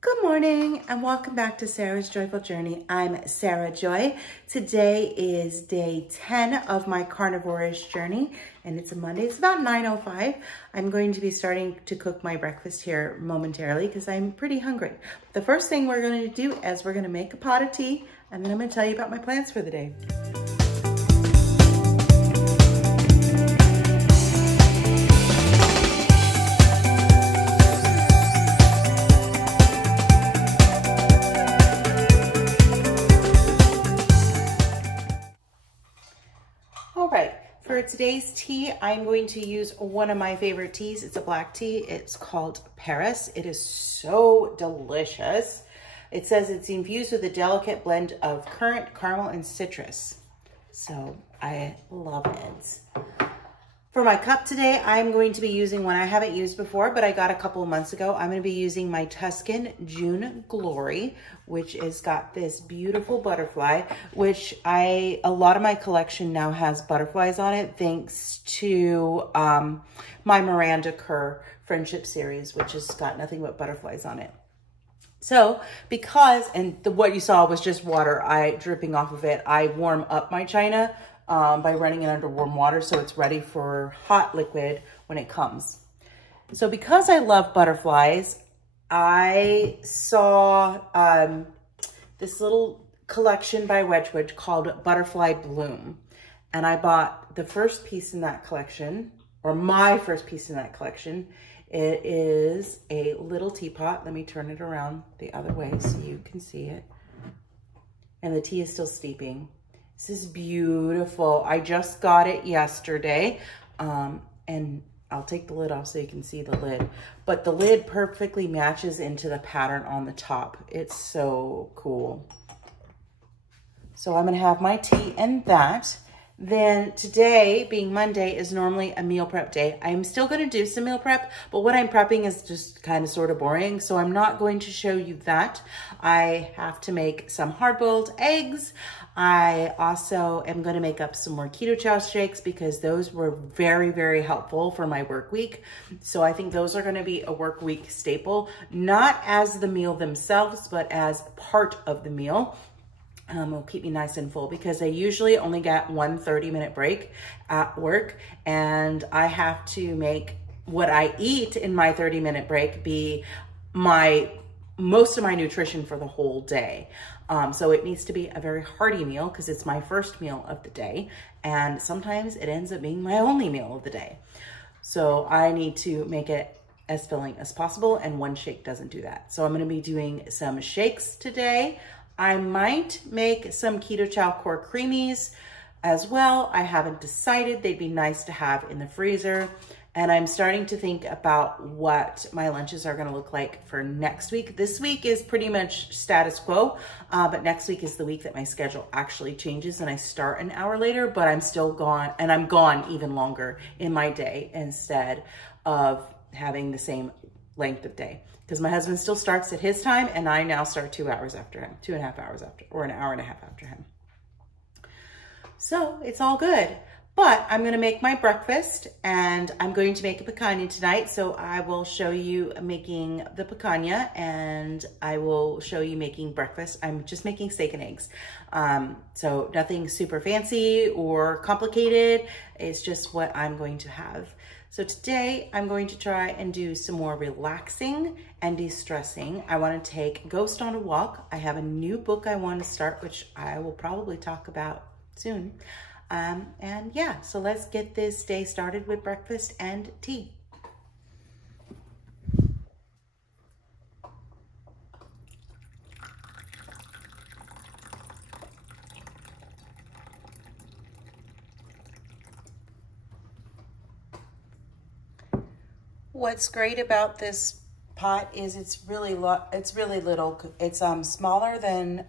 Good morning and welcome back to Sarah's Joyful Journey. I'm Sarah Joy. Today is day 10 of my Carnivorish journey and it's a Monday. It's about 9:05. I'm going to be starting to cook my breakfast here momentarily because I'm pretty hungry. The first thing we're going to do is we're going to make a pot of tea and then I'm going to tell you about my plans for the day. All right, for today's tea, I'm going to use one of my favorite teas. It's a black tea. It's called Paris. It is so delicious. It says it's infused with a delicate blend of currant, caramel, and citrus. So I love it. For my cup today, I'm going to be using one I haven't used before, but I got a couple of months ago. I'm going to be using my Tuscan June Glory, which has got this beautiful butterfly, which a lot of my collection now has butterflies on it, thanks to my Miranda Kerr Friendship Series, which has got nothing but butterflies on it. So what you saw was just water dripping off of it, I warm up my china by running it under warm water so it's ready for hot liquid when it comes. So because I love butterflies, I saw this little collection by Wedgwood called Butterfly Bloom. And I bought the first piece in that collection, or my first piece in that collection. It is a little teapot. Let me turn it around the other way so you can see it. And the tea is still steeping. This is beautiful. I just got it yesterday. And I'll take the lid off so you can see the lid. But the lid perfectly matches into the pattern on the top. It's so cool. So I'm gonna have my tea and that. Then today, being Monday, is normally a meal prep day. I'm still gonna do some meal prep, but what I'm prepping is just kind of sort of boring, so I'm not going to show you that. I have to make some hard-boiled eggs. I also am gonna make up some more keto chow shakes because those were very, very helpful for my work week. So I think those are gonna be a work week staple, not as the meal themselves, but as part of the meal. It'll keep me nice and full because I usually only get one 30-minute break at work, and I have to make what I eat in my 30-minute break be most of my nutrition for the whole day. So it needs to be a very hearty meal because it's my first meal of the day, and sometimes it ends up being my only meal of the day. So I need to make it as filling as possible, and one shake doesn't do that. So I'm gonna be doing some shakes today. I might make some keto chow core creamies as well. I haven't decided. They'd be nice to have in the freezer. And I'm starting to think about what my lunches are gonna look like for next week. This week is pretty much status quo, but next week is the week that my schedule actually changes and I start an hour later, but I'm still gone, and I'm gone even longer in my day instead of having the same length of day. Because my husband still starts at his time and I now start 2 hours after him, 2.5 hours after, or an hour and a half after him. So it's all good. But I'm gonna make my breakfast and I'm going to make a picanha tonight. So I will show you making the picanha and I will show you making breakfast. I'm just making steak and eggs. So nothing super fancy or complicated. It's just what I'm going to have. So today I'm going to try and do some more relaxing and de-stressing. I want to take Ghost on a Walk. I have a new book I want to start, which I will probably talk about soon. And yeah, so let's get this day started with breakfast and tea. What's great about this pot is it's really little. It's smaller than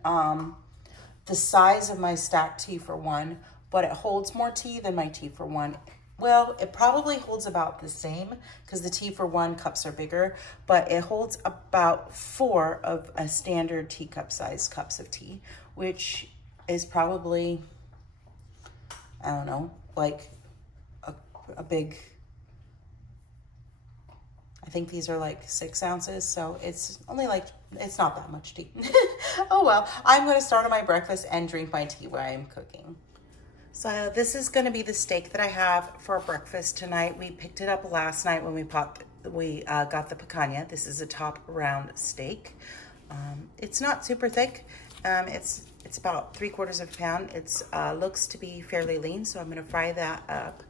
the size of my stacked tea for one, but it holds more tea than my tea for one. Well, it probably holds about the same because the tea for one cups are bigger, but it holds about 4 of a standard teacup size cups of tea, which is probably, I don't know, like a big, I think these are like 6 ounces, so it's only like, it's not that much tea. Oh well, I'm gonna start on my breakfast and drink my tea while I'm cooking. So this is gonna be the steak that I have for breakfast tonight. We picked it up last night when we got the picanha. This is a top round steak. It's not super thick. It's about 3/4 of a pound. It's looks to be fairly lean, so I'm gonna fry that up.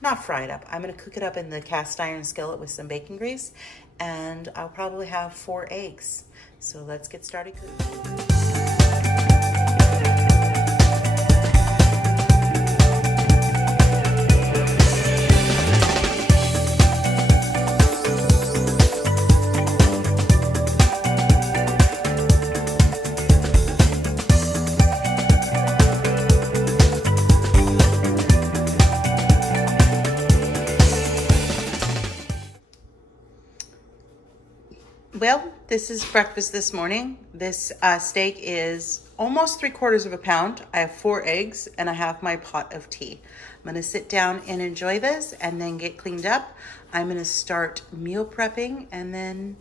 Not fry it up. I'm gonna cook it up in the cast iron skillet with some bacon grease, and I'll probably have 4 eggs. So let's get started cooking. Well, this is breakfast this morning. This steak is almost 3/4 of a pound. I have 4 eggs and I have my pot of tea. I'm gonna sit down and enjoy this and then get cleaned up. I'm gonna start meal prepping and then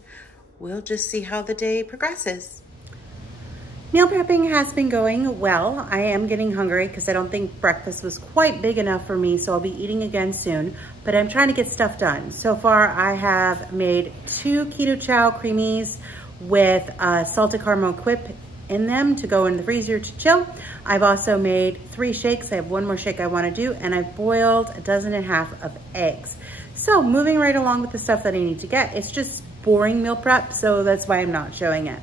we'll just see how the day progresses. Meal prepping has been going well. I am getting hungry because I don't think breakfast was quite big enough for me, so I'll be eating again soon, but I'm trying to get stuff done. So far, I have made 2 keto chow creamies with salted caramel whip in them to go in the freezer to chill. I've also made 3 shakes. I have 1 more shake I want to do, and I've boiled 1.5 dozen of eggs. So moving right along with the stuff that I need to get. It's just boring meal prep, so that's why I'm not showing it.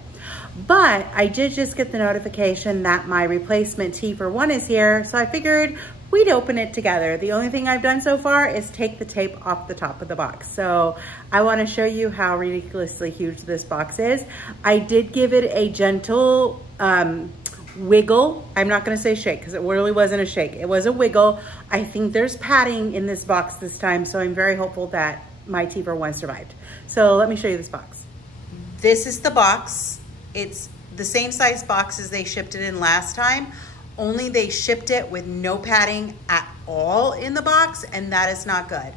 But I did just get the notification that my replacement tea for 1 is here, so I figured we'd open it together. The only thing I've done so far is take the tape off the top of the box. So I want to show you how ridiculously huge this box is. I did give it a gentle wiggle. I'm not going to say shake because it really wasn't a shake. It was a wiggle. I think there's padding in this box this time, so I'm very hopeful that my tea for 1 survived. So let me show you this box. This is the box. It's the same size box as they shipped it in last time, only they shipped it with no padding at all in the box, and that is not good.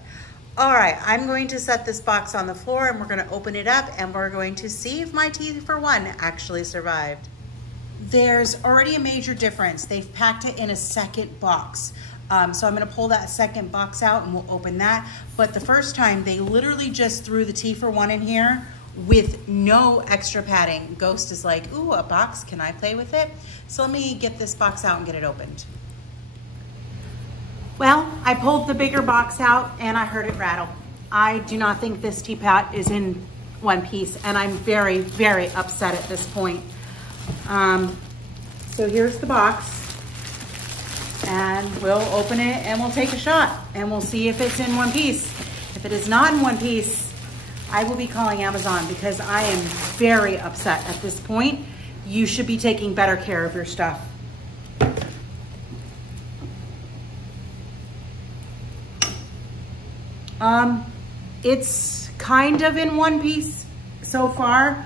All right, I'm going to set this box on the floor and we're gonna open it up and we're going to see if my tea for 1 actually survived. There's already a major difference. They've packed it in a second box. So I'm gonna pull that second box out and we'll open that. But the first time, they literally just threw the tea for 1 in here with no extra padding. Ghost is like, ooh, a box, can I play with it? So let me get this box out and get it opened. Well, I pulled the bigger box out and I heard it rattle. I do not think this teapot is in 1 piece, and I'm very, very upset at this point. So here's the box, and we'll open it and we'll take a shot and we'll see if it's in 1 piece. If it is not in 1 piece, I will be calling Amazon because I am very upset at this point. You should be taking better care of your stuff. It's kind of in 1 piece so far.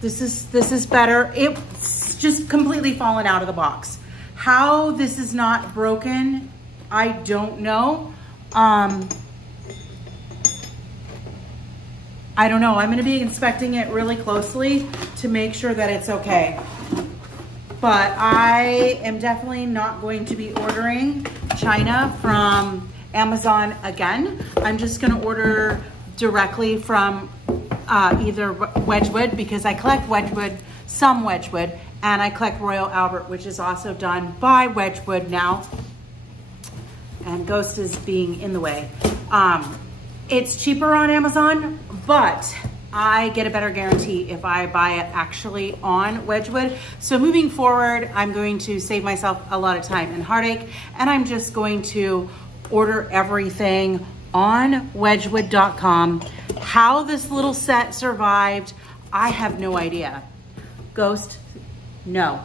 This is better. It's just completely fallen out of the box. How this is not broken, I don't know. I don't know. I'm going to be inspecting it really closely to make sure that it's okay. But I am definitely not going to be ordering China from Amazon again. I'm just going to order directly from either Wedgwood, because I collect Wedgwood, some Wedgwood, and I collect Royal Albert, which is also done by Wedgwood now. And Ghost is being in the way. It's cheaper on Amazon, but I get a better guarantee if I buy it actually on Wedgwood. So moving forward, I'm going to save myself a lot of time and heartache, and I'm just going to order everything on wedgwood.com. How this little set survived, I have no idea. Ghost, no.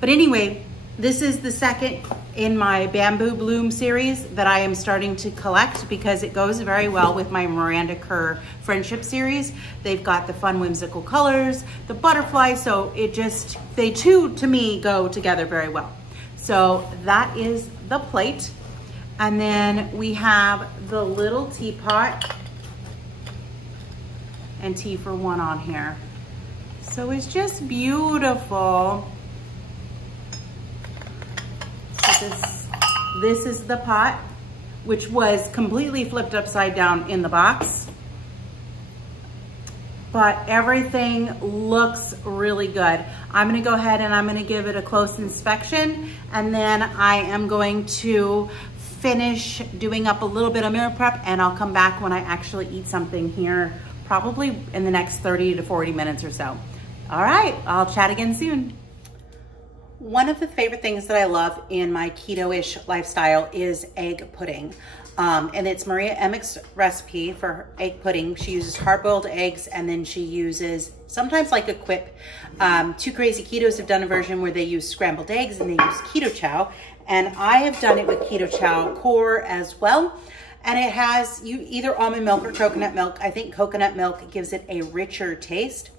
But anyway, this is the second in my Bamboo Bloom series that I am starting to collect because it goes very well with my Miranda Kerr Friendship series. They've got the fun, whimsical colors, the butterfly, so it just, they two, to me, go together very well. So that is the plate. And then we have the little teapot. and tea for one on here. So it's just beautiful. So this is the pot, which was completely flipped upside down in the box. But everything looks really good. I'm gonna go ahead and I'm gonna give it a close inspection, and then I am going to finish doing up a little bit of meal prep, and I'll come back when I actually eat something here, probably in the next 30 to 40 minutes or so. All right, I'll chat again soon. One of the favorite things that I love in my keto-ish lifestyle is egg pudding. And it's Maria Emick's recipe for her egg pudding. She uses hard-boiled eggs, and then she uses sometimes like a Quip. Two Crazy Ketos have done a version where they use scrambled eggs and they use keto chow. And I have done it with keto chow core as well. And it has either almond milk or coconut milk. I think coconut milk gives it a richer taste.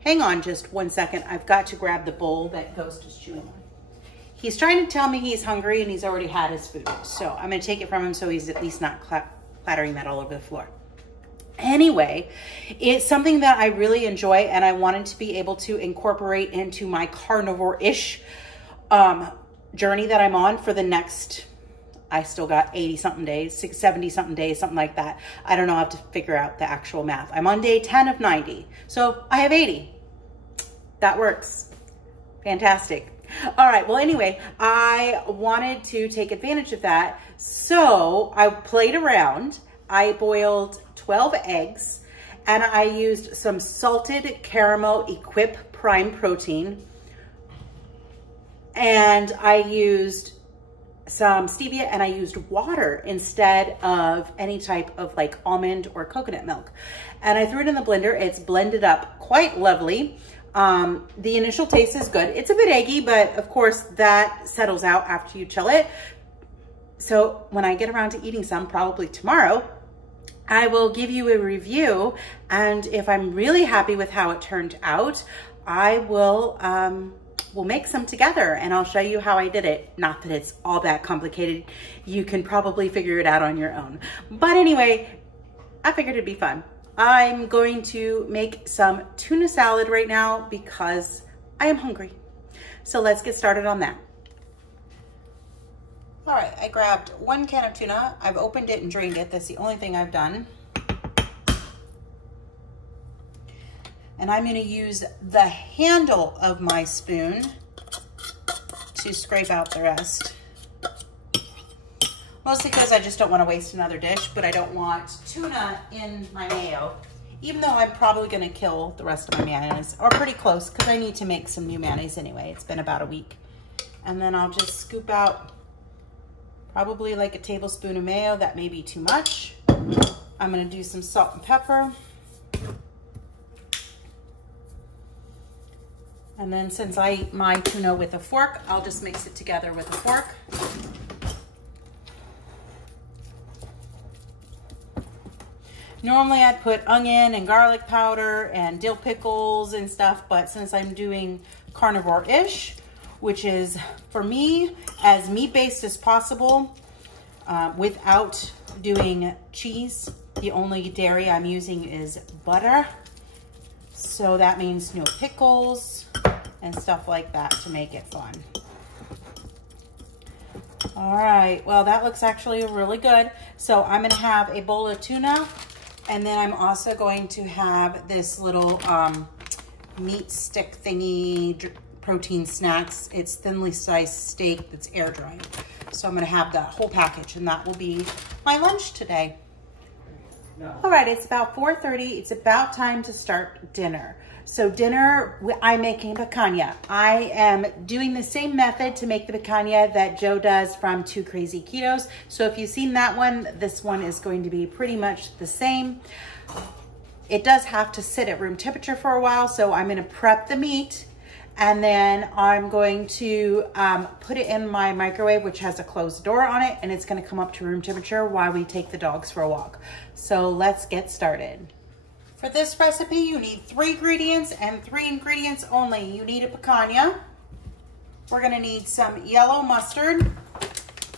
Hang on just 1 second. I've got to grab the bowl that Ghost is chewing on. He's trying to tell me he's hungry and he's already had his food. So I'm gonna take it from him so he's at least not clattering that all over the floor. Anyway, it's something that I really enjoy, and I wanted to be able to incorporate into my carnivore-ish journey that I'm on for the next, I still got 80 something days, 70 something days, something like that. I don't know, I have to figure out the actual math. I'm on day 10 of 90. So I have 80. That works. Fantastic. All right, well, anyway, I wanted to take advantage of that. So I played around. I boiled 12 eggs, and I used some salted caramel Equip Prime Protein. And I used some stevia, and I used water instead of any type of like almond or coconut milk. And I threw it in the blender. It's blended up quite lovely. The initial taste is good. It's a bit eggy, but of course that settles out after you chill it. So when I get around to eating some, probably tomorrow, I will give you a review. And if I'm really happy with how it turned out, I will, we'll make some together and I'll show you how I did it. Not that it's all that complicated. You can probably figure it out on your own. But anyway, I figured it'd be fun. I'm going to make some tuna salad right now because I am hungry. So let's get started on that. All right, I grabbed 1 can of tuna. I've opened it and drained it. That's the only thing I've done. And I'm gonna use the handle of my spoon to scrape out the rest. Mostly because I just don't want to waste another dish, but I don't want tuna in my mayo, even though I'm probably going to kill the rest of my mayonnaise, or pretty close, because I need to make some new mayonnaise anyway. It's been about a week. And then I'll just scoop out probably like a tablespoon of mayo. That may be too much. I'm going to do some salt and pepper. And then since I eat my tuna with a fork, I'll just mix it together with a fork. Normally I'd put onion and garlic powder and dill pickles and stuff, but since I'm doing carnivore-ish, which is for me as meat-based as possible, without doing cheese, the only dairy I'm using is butter. So that means no pickles and stuff like that to make it fun. All right, well, that looks actually really good. So I'm gonna have a bowl of tuna. And then I'm also going to have this little meat stick thingy, protein snacks. It's thinly sliced steak that's air dried. So I'm gonna have that whole package, and that will be my lunch today. No. All right, it's about 4:30. It's about time to start dinner. So dinner, I'm making picanha. I am doing the same method to make the picanha that Joe does from Two Crazy Ketos. So if you've seen that one, this one is going to be pretty much the same. It does have to sit at room temperature for a while, so I'm gonna prep the meat, and then I'm going to put it in my microwave, which has a closed door on it, and it's gonna come up to room temperature while we take the dogs for a walk. So let's get started. For this recipe, you need 3 ingredients and 3 ingredients only. You need a picanha. We're gonna need some yellow mustard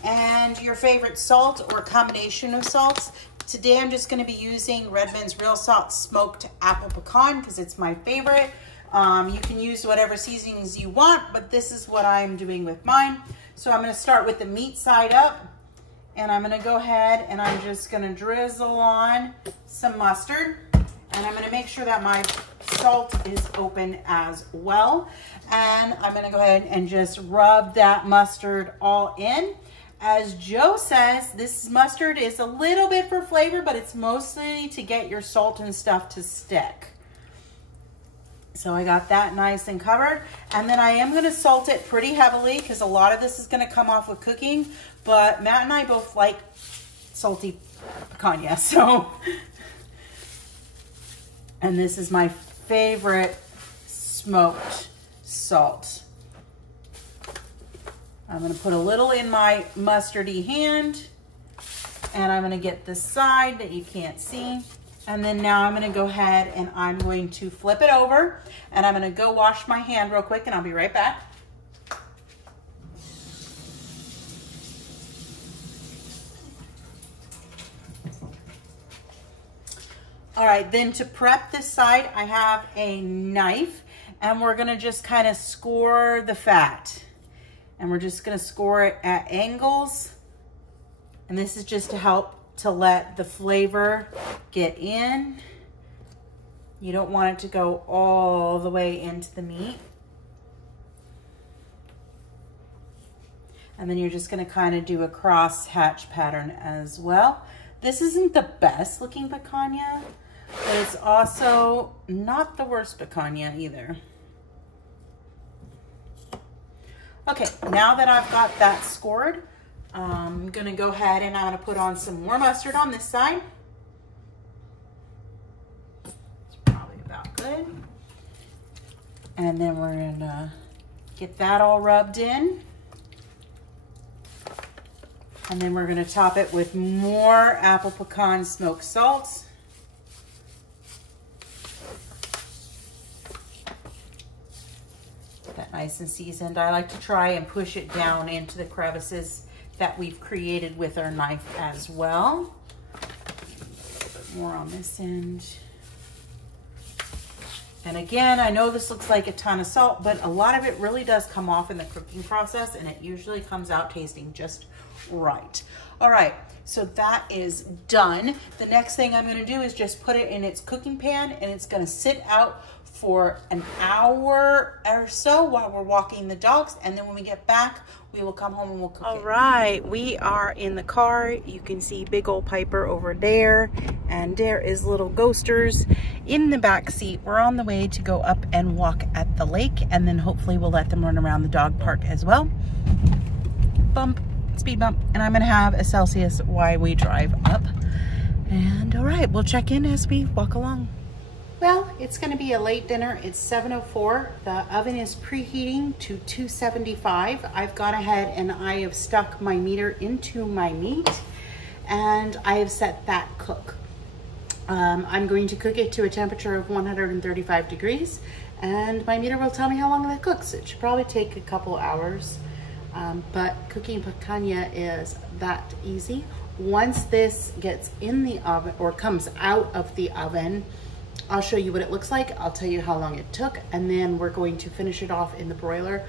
and your favorite salt or combination of salts. Today I'm just going to be using Redmond's Real Salt Smoked Apple Pecan because it's my favorite. You can use whatever seasonings you want, but this is what I'm doing with mine. So I'm going to start with the meat side up, and I'm going to go ahead and I'm just going to drizzle on some mustard, and I'm going to make sure that my salt is open as well. And I'm going to go ahead and just rub that mustard all in. As Joe says, this mustard is a little bit for flavor, but it's mostly to get your salt and stuff to stick. So I got that nice and covered. And then I am going to salt it pretty heavily because a lot of this is going to come off with cooking. But Matt and I both like salty picanha. So, and this is my favorite smoked salt. I'm going to put a little in my mustardy hand, and I'm going to get this side that you can't see. And then now I'm going to go ahead and I'm going to flip it over, and I'm going to go wash my hand real quick, and I'll be right back. All right, then to prep this side, I have a knife, and we're going to just kind of score the fat. And we're just gonna score it at angles. And this is just to help to let the flavor get in. You don't want it to go all the way into the meat. And then you're just gonna kind of do a cross hatch pattern as well. This isn't the best looking picanha, but it's also not the worst picanha either. Okay, now that I've got that scored, I'm gonna go ahead and I'm gonna put on some more mustard on this side. It's probably about good. And then we're gonna get that all rubbed in. And then we're gonna top it with more apple pecan smoked salts. That nice and seasoned. I like to try and push it down into the crevices that we've created with our knife as well. A little bit more on this end. And again, I know this looks like a ton of salt, but a lot of it really does come off in the cooking process, and it usually comes out tasting just right. All right, so that is done. The next thing I'm gonna do is just put it in its cooking pan, and it's gonna sit out for an hour or so while we're walking the dogs, and then when we get back, we will come home and we'll cook it. All right, we are in the car. You can see big old Piper over there, and there is little Ghosters in the back seat. We're on the way to go up and walk at the lake, and then hopefully we'll let them run around the dog park as well. Bump, speed bump, and I'm gonna have a Celsius while we drive up. And all right, we'll check in as we walk along. Well, it's going to be a late dinner. It's 7:04. The oven is preheating to 275. I've gone ahead and I have stuck my meter into my meat, and I have set that cook. I'm going to cook it to a temperature of 135 degrees, and my meter will tell me how long that cooks. It should probably take a couple hours, but cooking picanha is that easy. Once this gets in the oven or comes out of the oven, I'll show you what it looks like. I'll tell you how long it took, and then we're going to finish it off in the broiler.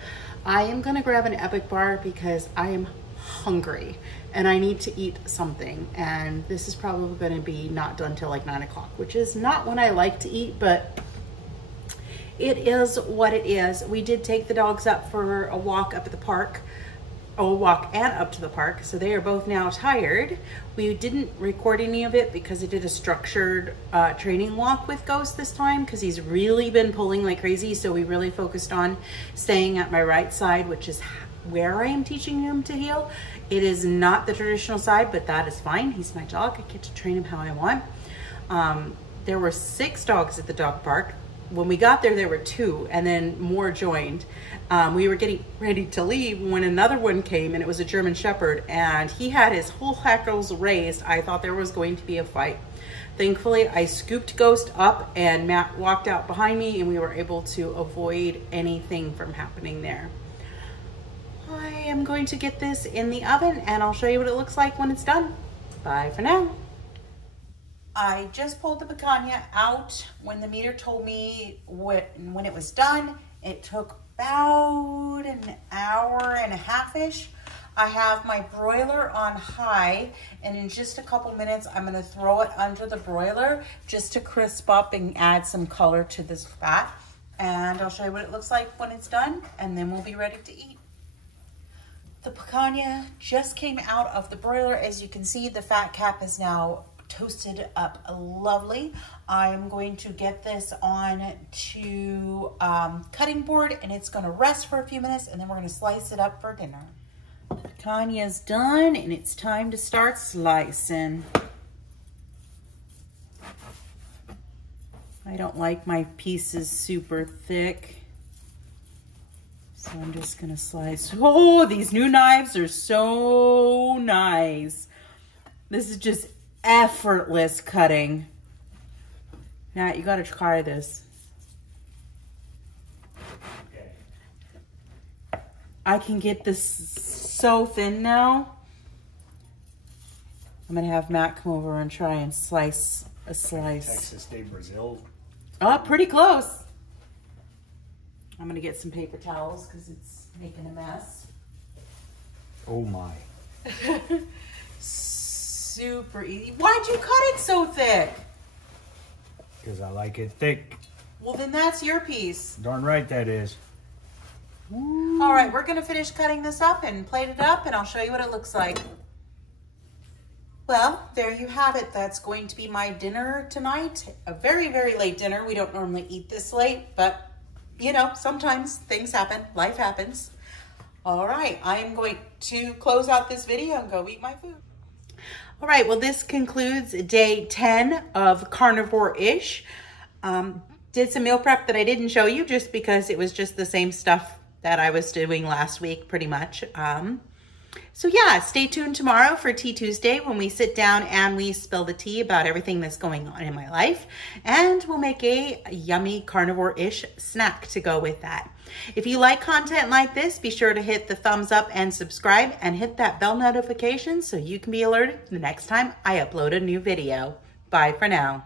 I am gonna grab an Epic bar because I am hungry and I need to eat something. And this is probably gonna be not done till like 9 o'clock, which is not when I like to eat, but it is what it is. We did take the dogs up for a walk up at the park. A walk and up to the park, so they are both now tired. We didn't record any of it because I did a structured training walk with Ghost this time because he's really been pulling like crazy, so we really focused on staying at my right side, which is where I am teaching him to heel. It is not the traditional side, but that is fine. He's my dog. I get to train him how I want. There were 6 dogs at the dog park. When we got there, there were 2, and then more joined. We were getting ready to leave when another one came, and it was a German Shepherd, and he had his whole hackles raised. I thought there was going to be a fight. Thankfully, I scooped Ghost up, and Matt walked out behind me, and we were able to avoid anything from happening there. I am going to get this in the oven, and I'll show you what it looks like when it's done. Bye for now. I just pulled the picanha out when the meter told me when it was done. It took about an hour and a half-ish. I have my broiler on high, and in just a couple minutes, I'm gonna throw it under the broiler just to crisp up and add some color to this fat. And I'll show you what it looks like when it's done, and then we'll be ready to eat. The picanha just came out of the broiler. As you can see, the fat cap is now toasted up lovely. I'm going to get this on to cutting board, and it's gonna rest for a few minutes, and then we're gonna slice it up for dinner. The picanha is done, and it's time to start slicing. I don't like my pieces super thick, so I'm just gonna slice. Oh, these new knives are so nice. This is just effortless cutting. Nat, you gotta try this. I can get this so thin now. I'm gonna have Matt come over and try and slice a slice. Texas Day Brazil. Oh, pretty close. I'm gonna get some paper towels because it's making a mess. Oh my. Super easy. Why'd you cut it so thick? Because I like it thick. Well, then that's your piece. Darn right that is. Ooh. All right, we're gonna finish cutting this up and plate it up, and I'll show you what it looks like. Well, there you have it. That's going to be my dinner tonight. A very, very late dinner. We don't normally eat this late, but you know, sometimes things happen, life happens. All right, I am going to close out this video and go eat my food. All right, well, this concludes day 10 of Carnivorish. Did some meal prep that I didn't show you just because it was just the same stuff that I was doing last week, pretty much. So yeah, stay tuned tomorrow for Tea Tuesday when we sit down and we spill the tea about everything that's going on in my life. And we'll make a yummy carnivore-ish snack to go with that. If you like content like this, be sure to hit the thumbs up and subscribe and hit that bell notification so you can be alerted the next time I upload a new video. Bye for now.